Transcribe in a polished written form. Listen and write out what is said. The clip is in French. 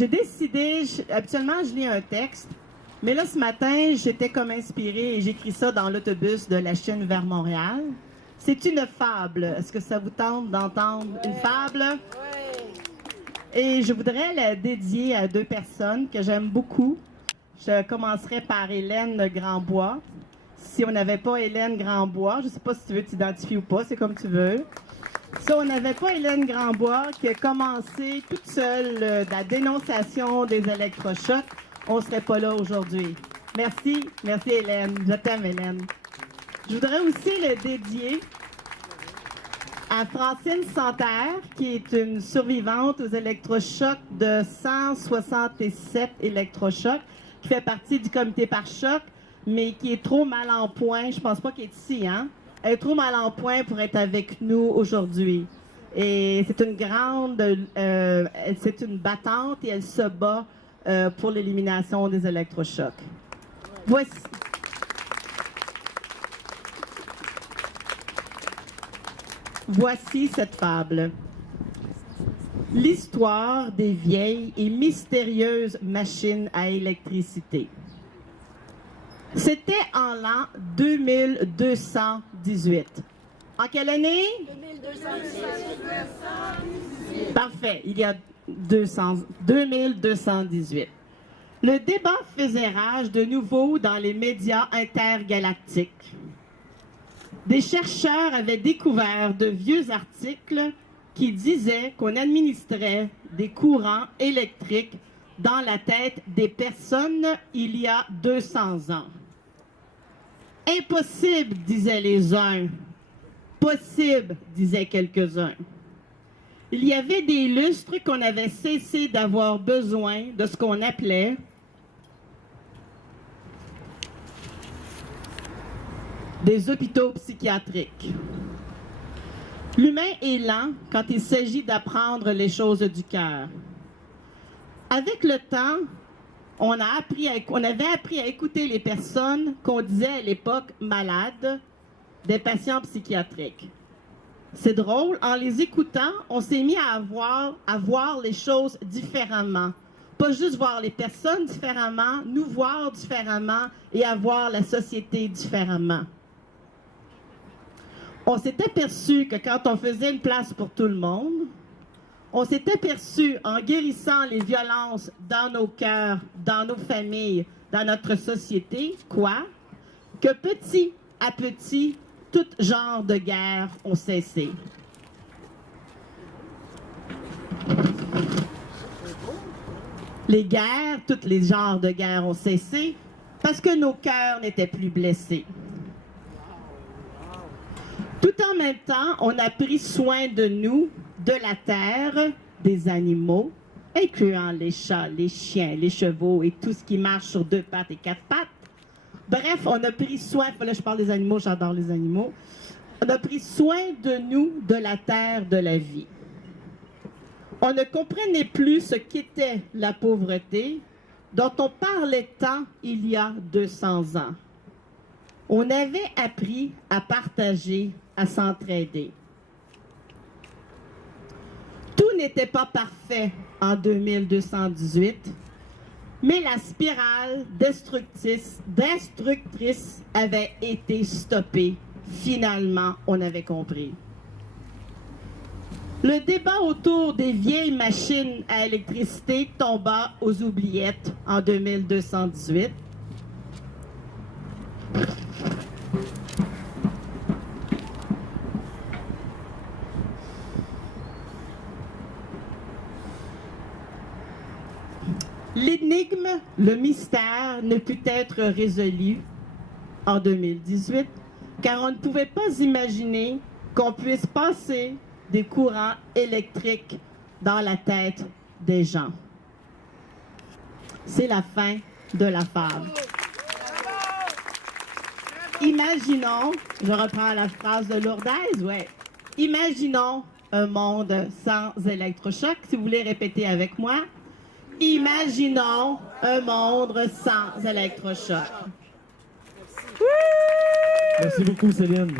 j'ai décidé, habituellement je lis un texte, mais là ce matin j'étais comme inspirée et j'écris ça dans l'autobus de la Chine vers Montréal. C'est une fable. Est-ce que ça vous tente d'entendre une fable? Et je voudrais la dédier à deux personnes que j'aime beaucoup. Je commencerai par Hélène Grandbois. Si on n'avait pas Hélène Grandbois, je ne sais pas si tu veux t'identifier ou pas, c'est comme tu veux. Si on n'avait pas Hélène Grandbois qui a commencé toute seule la dénonciation des électrochocs, on ne serait pas là aujourd'hui. Merci, merci Hélène. Je t'aime Hélène. Je voudrais aussi le dédier à Francine Santerre, qui est une survivante aux électrochocs de 167 électrochocs, qui fait partie du comité par choc, mais qui est trop mal en point. Je pense pas qu'elle est ici, hein? Elle est trop mal en point pour être avec nous aujourd'hui. Et c'est une grande, c'est une battante et elle se bat pour l'élimination des électrochocs. Voici cette fable. L'histoire des vieilles et mystérieuses machines à électricité. C'était en l'an 2218. En quelle année? 2218. Parfait, il y a 2218. Le débat faisait rage de nouveau dans les médias intergalactiques. Des chercheurs avaient découvert de vieux articles qui disaient qu'on administrait des courants électriques dans la tête des personnes il y a 200 ans. Impossible, disaient les uns. Possible, disaient quelques-uns. Il y avait des lustres qu'on avait cessé d'avoir besoin de ce qu'on appelait des hôpitaux psychiatriques. L'humain est lent quand il s'agit d'apprendre les choses du cœur. Avec le temps, on avait appris à écouter les personnes qu'on disait à l'époque malades, des patients psychiatriques. C'est drôle, en les écoutant, on s'est mis à voir les choses différemment. Pas juste voir les personnes différemment, nous voir différemment et à voir la société différemment. On s'est aperçu que quand on faisait une place pour tout le monde, on s'est aperçu en guérissant les violences dans nos cœurs, dans nos familles, dans notre société, quoi? Que petit à petit, tout genre de guerres ont cessé. Les guerres, tous les genres de guerres ont cessé parce que nos cœurs n'étaient plus blessés. Tout en même temps, on a pris soin de nous, de la terre, des animaux, incluant les chats, les chiens, les chevaux et tout ce qui marche sur deux pattes et quatre pattes. Bref, on a pris soin, là je parle des animaux, j'adore les animaux. On a pris soin de nous, de la terre, de la vie. On ne comprenait plus ce qu'était la pauvreté dont on parlait tant il y a 200 ans. On avait appris à partager, à s'entraider. Tout n'était pas parfait en 2218, mais la spirale destructrice avait été stoppée. Finalement, on avait compris. Le débat autour des vieilles machines à électricité tomba aux oubliettes en 2218. L'énigme, le mystère ne put être résolu en 2018 car on ne pouvait pas imaginer qu'on puisse passer des courants électriques dans la tête des gens. C'est la fin de la fable. Imaginons, je reprends la phrase de Lourdes, ouais. Imaginons un monde sans électrochoc. Si vous voulez répéter avec moi. Imaginons un monde sans électrochoc. Merci beaucoup, Céline.